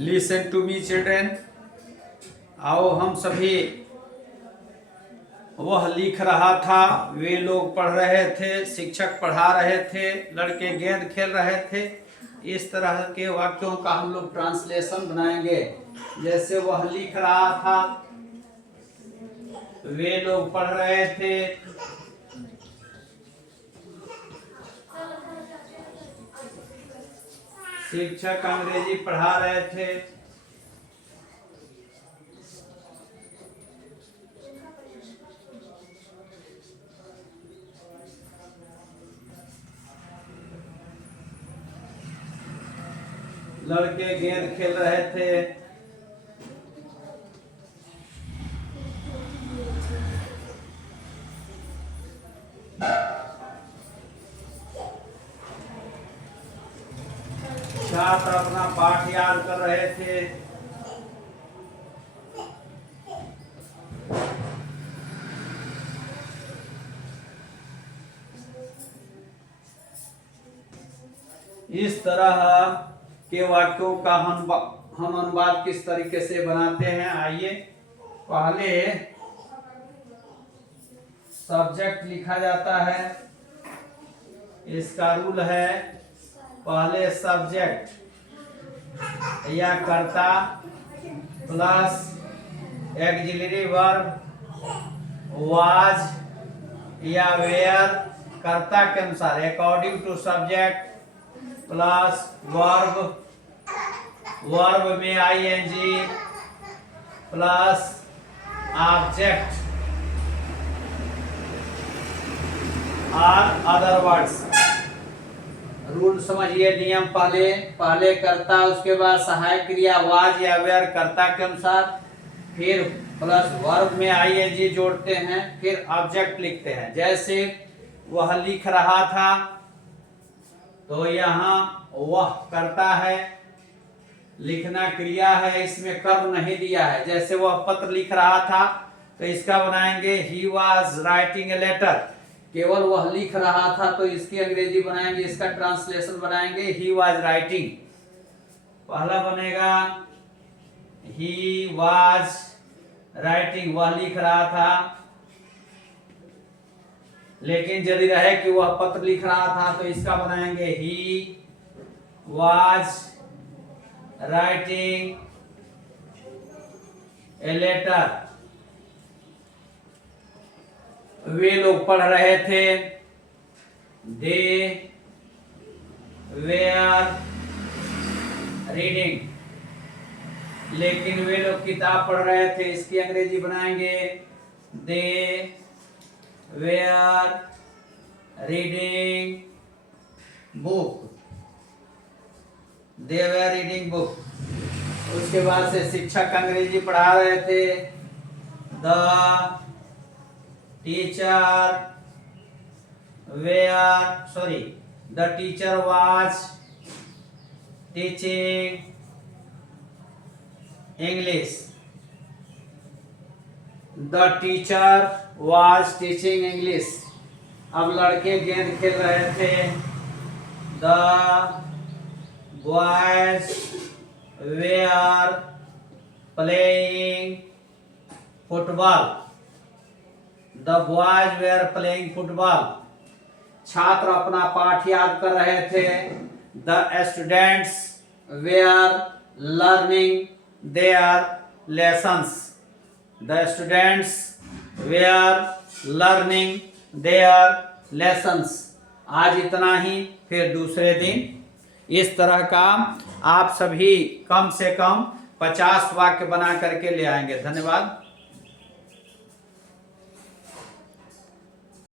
Listen to me children. आओ हम सभी, वह लिख रहा था, वे लोग पढ़ रहे थे, शिक्षक पढ़ा रहे थे, लड़के गेंद खेल रहे थे। इस तरह के वाक्यों का हम लोग ट्रांसलेशन बनाएंगे। जैसे वह लिख रहा था, वे लोग पढ़ रहे थे, शिक्षक अंग्रेजी पढ़ा रहे थे। लड़के गेंद खेल रहे थे। छात्र अपना पाठ याद कर रहे थे। इस तरह के वाक्यों का हम अनुवाद किस तरीके से बनाते हैं, आइए। पहले सब्जेक्ट लिखा जाता है। इसका रूल है, पहले सब्जेक्ट या कर्ता प्लस ऑक्सिलरी वर्ब वाज या वेयर, कर्ता के अनुसार according to subject plus verb, verb में आईएनजी प्लस ऑब्जेक्ट और अदर वर्ड्स। रूल समझिए, नियम पहले कर्ता, उसके बाद सहायक क्रिया वाज या वेयर कर्ता के अनुसार, फिर प्लस वर्ब में आईएनजी जोड़ते हैं, फिर ऑब्जेक्ट लिखते हैं। जैसे वह लिख रहा था, तो यहाँ वह कर्ता है, लिखना क्रिया है, इसमें कर्म नहीं दिया है। जैसे वह पत्र लिख रहा था, तो इसका बनाएंगे ही वाज राइटिंग ए लेटर। केवल वह लिख रहा था, तो इसकी अंग्रेजी बनाएंगे, इसका ट्रांसलेशन बनाएंगे ही वाज राइटिंग। पहला बनेगा ही वाज राइटिंग, वह लिख रहा था, लेकिन यदि रहे कि वह पत्र लिख रहा था, तो इसका बनाएंगे ही वाज राइटिंग ए लेटर। वे लोग पढ़ रहे थे, दे वेयर रीडिंग, लेकिन वे लोग किताब पढ़ रहे थे, इसकी अंग्रेजी बनाएंगे they were reading book, they were reading book. उसके बाद से शिक्षक अंग्रेजी पढ़ा रहे थे, the teacher was teaching English, the teacher was teaching English. अब लड़के गेंद खेल रहे थे, the boys were playing football, the boys were playing football. छात्र अपना पाठ याद कर रहे थे, the students were learning their lessons, the students were learning their lessons. आज इतना ही, फिर दूसरे दिन। इस तरह का आप सभी कम से कम 50 वाक्य बना करके ले आएंगे। धन्यवाद।